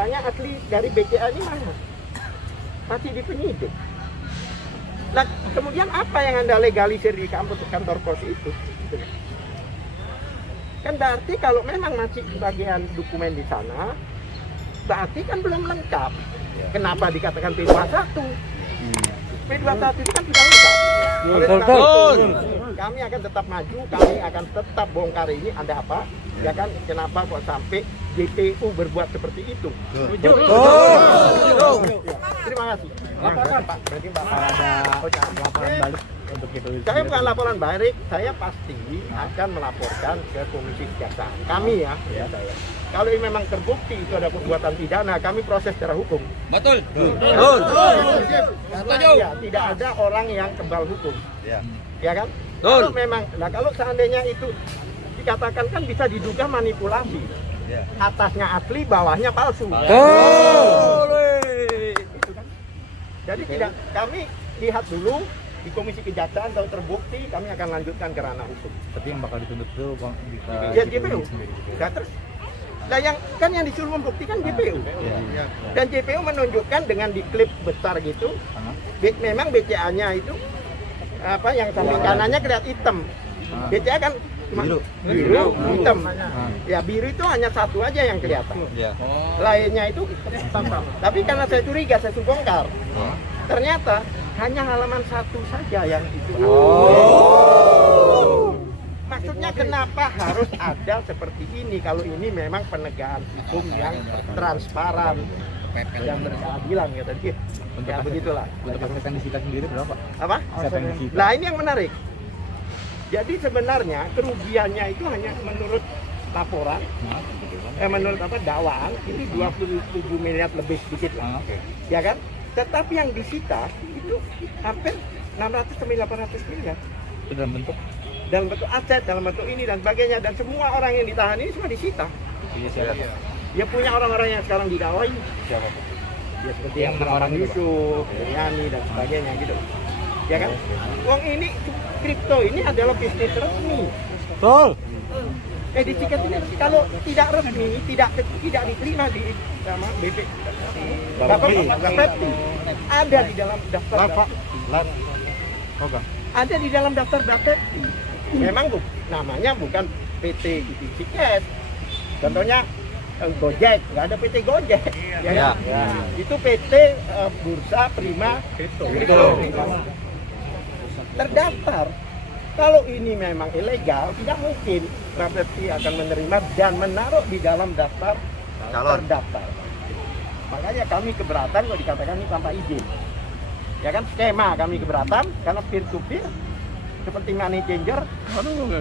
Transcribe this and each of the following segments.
katanya asli dari BCA ini mana? Masih di penyidik. Nah, kemudian apa yang Anda legalisir di kantor pos itu? Kan berarti kalau memang masih bagian dokumen di sana, berarti kan belum lengkap. Kenapa dikatakan P21? P21 itu kan sudah lengkap. Betul. Kami akan tetap maju, kami akan tetap bongkar ini. Ada apa? Ya kan, kenapa kok sampai JPU berbuat seperti itu? Betul. Ya, terima kasih. Laporan Pak, berarti Pak ada laporan balik untuk itu. Saya bukan laporan balik, saya pasti akan melaporkan ke Komisi Kejaksaan. Kami ya. Saya. Kalau ini memang terbukti itu ada perbuatan pidana, kami proses secara hukum. Betul. Karena ya, tidak ada orang yang kebal hukum. Ya kan? Kalau memang, kalau seandainya itu dikatakan kan bisa diduga manipulasi. Atasnya asli, bawahnya palsu. Itu kan. Jadi tidak, kami lihat dulu di Komisi Kejaksaan, kalau terbukti kami akan lanjutkan ke ranah hukum. Tapi yang bakal dituntut itu bisa Ya JPU. Ya, terus. Nah yang disuruh membuktikan JPU. Dan JPU menunjukkan dengan di klip besar gitu, memang BCA-nya itu apa yang samping kanannya kelihatan hitam. BCA kan cuma biru, hitam. Ya biru itu hanya satu aja yang kelihatan. Lainnya itu hitam. Tapi karena saya curiga, saya bongkar. Ternyata hanya halaman satu saja yang itu. Maksudnya kenapa harus ada seperti ini kalau ini memang penegakan hukum yang transparan dan berkeadilan ya tadi. Ya begitulah. untuk aset yang disita sendiri berapa? Apa? Aset yang disita. Nah ini yang menarik. Jadi sebenarnya kerugiannya itu hanya menurut laporan, menurut apa dakwaan itu 27 miliar lebih sedikit lah, ya kan? Tetapi yang disita itu hampir 600 sampai 800 miliar. Itu dalam bentuk Aset, dalam bentuk ini dan sebagainya, dan semua orang yang ditahan ini semua disita. Ya punya orang-orang yang sekarang didakwai. siapa? Ya seperti yang orang Yusuf, Yani dan sebagainya gitu. Ya kan? Wong ini kripto ini adalah bisnis resmi. Betul. Di tiket ini kalau tidak resmi, tidak diterima di sama BP Bapepti. Ada di dalam daftar. Ada di dalam daftar Bapepti. Memang namanya bukan PT Tiket. Contohnya Gojek, nggak ada PT Gojek. Ya. Itu PT Bursa Prima Kripto. Terdaftar. Kalau ini memang ilegal, tidak mungkin Bapepti akan menerima dan menaruh di dalam daftar terdaftar. Makanya kami keberatan kalau dikatakan ini tanpa izin. Ya kan, skema kami keberatan karena peer to peer seperti money changer.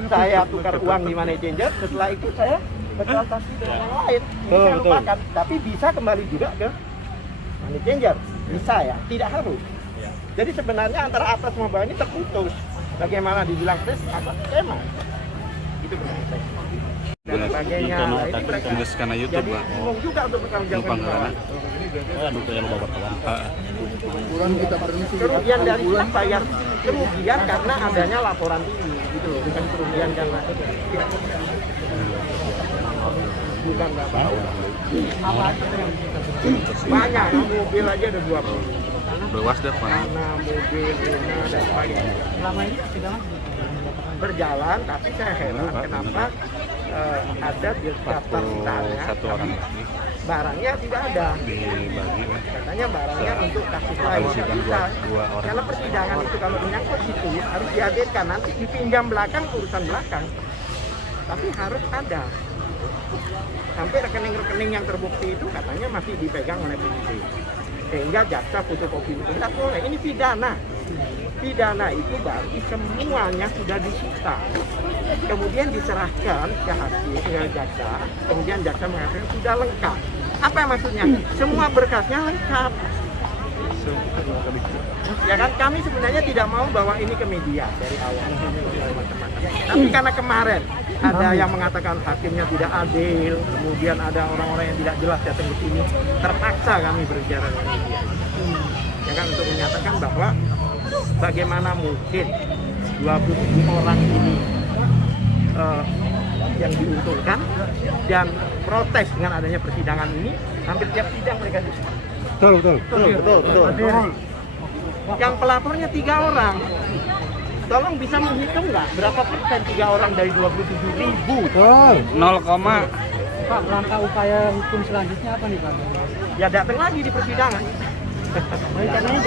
Saya tukar uang di money changer, setelah itu saya bertransaksi dengan yang lain. Ini saya lupakan, tapi bisa kembali juga ke money changer. Bisa ya, tidak harus. Jadi sebenarnya antara atas sama bawah ini terputus. Bagaimana dibilang apa skema? Itu benar. Dan sebagainya. Nah, ini mereka karena YouTube, jadi bingung juga untuk bertanggung jawab. Kerugian dari siapa ya? Kerugian karena adanya laporan ini, gitu loh. Bukan kerugian karena bukan apa? Banyak, mobil aja ada 20. Luas dah Pak. Tanah, mobil, rumah dan sebagainya. Selama ini sudah berjalan, tapi saya heran kenapa ada di daftar sitanya satu orang barangnya tidak ada. dibagi Katanya barangnya untuk kasus lain tidak bisa. dua orang. Karena persidangan itu kalau menyangkut situ harus dihadirkan, nanti dipinjam belakang urusan belakang. Tapi harus ada. Sampai rekening-rekening yang terbukti itu katanya masih dipegang oleh penyidik. Sehingga jaksa fotokopi itu tidak boleh. Ini pidana. Pidana itu berarti semuanya sudah disita. Kemudian diserahkan ke hakim, ke jaksa. Kemudian jaksa mengatakan sudah lengkap. Apa maksudnya? Semua berkasnya lengkap. Ya kan, kami sebenarnya tidak mau bawa ini ke media dari awal. Tapi karena kemarin ada yang mengatakan hakimnya tidak adil, kemudian ada orang-orang yang tidak jelas datang ke sini, terpaksa kami berbicara dengan media. Ya kan, untuk menyatakan bahwa bagaimana mungkin 27 orang ini yang diuntungkan dan protes dengan adanya persidangan ini, Hampir tiap sidang mereka di sini. Betul. Betul. Yang pelapornya 3 orang. Tolong bisa menghitung nggak berapa persen 3 orang dari 27.000? Betul. 0, Pak, langkah upaya hukum selanjutnya apa nih Pak? Ya datang lagi di persidangan. Rencananya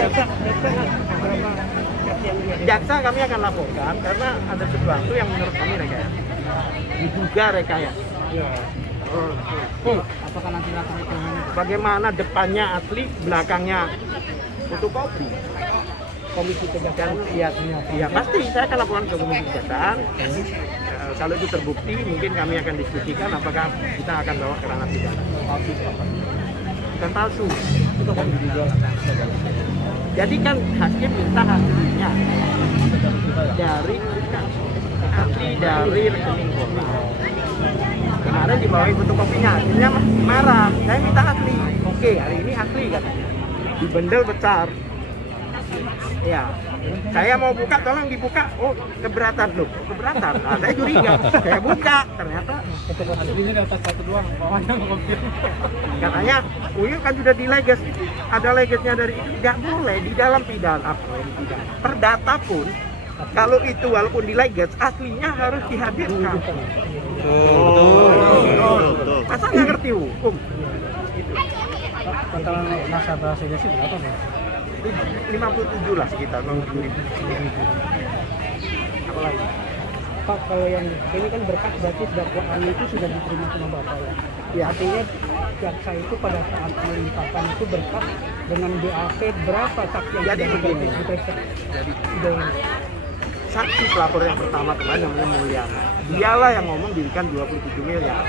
Jaksa kami akan laporkan karena ada sesuatu yang menurut kami rekayasa. Diduga rekayasa. apakah nanti langkah hukumnya? Bagaimana depannya asli, belakangnya fotokopi. Komisi Kejaksaan Ya pasti saya akan laporkan ke Komisi Kejaksaan. Kalau itu terbukti, mungkin kami akan diskusikan apakah kita akan bawa ke ranah pidana. Dan palsu. Jadi kan hakim minta hasilnya dari asli dari rekening kota. Kemarin dibawain fotokopinya, hasilnya marah. Saya minta asli. Oke, hari ini asli kan. Dibendel besar. Ya, saya mau buka, tolong dibuka. Oh, keberatan loh, keberatan. Nah, saya curiga. Saya buka, ternyata Ini di atas 1 doang, bawahnya nge-confirm. katanya, Uyu kan sudah dileges. Ada legesnya dari itu. Nggak boleh di dalam pidana. Perdata pun, kalau itu walaupun dileges, aslinya harus dihadirkan. Betul. Masa nggak ngerti hukum? Total masa bahasanya sih berapa Pak? 57 lah sekitar. Apalagi? Pak, kalau yang ini kan berkas berarti dakwaan itu sudah diterima sama Bapak ya? Ya, artinya jaksa itu pada saat melimpahkan itu berkas dengan BAP berapa saksi yang Jadi sudah begini. diperiksa? Jadi Sudah saksi pelapor yang pertama kemarin namanya Mulyana. Dialah yang ngomong dirikan 27 miliar.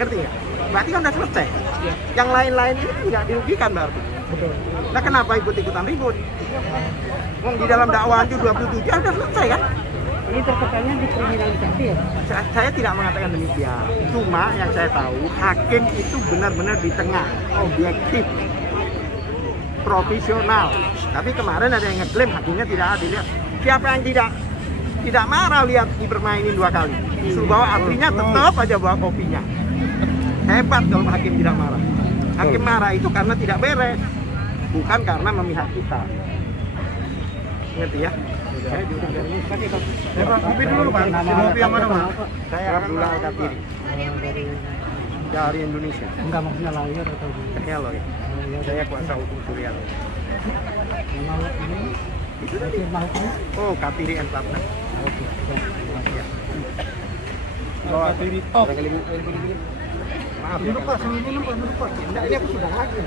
Ngerti nggak? Berarti kan udah selesai. Yang lain-lain ini nggak dirugikan berarti. betul. Nah kenapa ikut-ikutan ribut? Wong di dalam dakwaan itu 27 udah selesai kan? Ini terkesannya dikriminalisasi ya Pak? Saya tidak mengatakan demikian. Cuma yang saya tahu hakim itu benar-benar di tengah, objektif, profesional. Tapi kemarin ada yang ngeklaim hakimnya tidak adil. Ya. Siapa yang tidak marah lihat dipermainin 2 kali? Suruh bawa aslinya tetap aja bawa kopinya. Hebat kalau hakim tidak marah. Hakim marah itu karena tidak beres, bukan karena memihak kita. Ngerti ya? Saya juga Kopi dulu Pak. Kopi yang mana Pak? Saya Abdullah Al-Katiri dari Indonesia. Enggak, maksudnya lawyer atau Saya loh ya. Saya kuasa hukum Surya. memang ini Itu tadi. firma hukumnya? Oh, Katiri and Partner. Oke. Ya. Katiri. Oh, maaf ya. Duduk Pak, duduk Pak. Ini aku sudah lagi.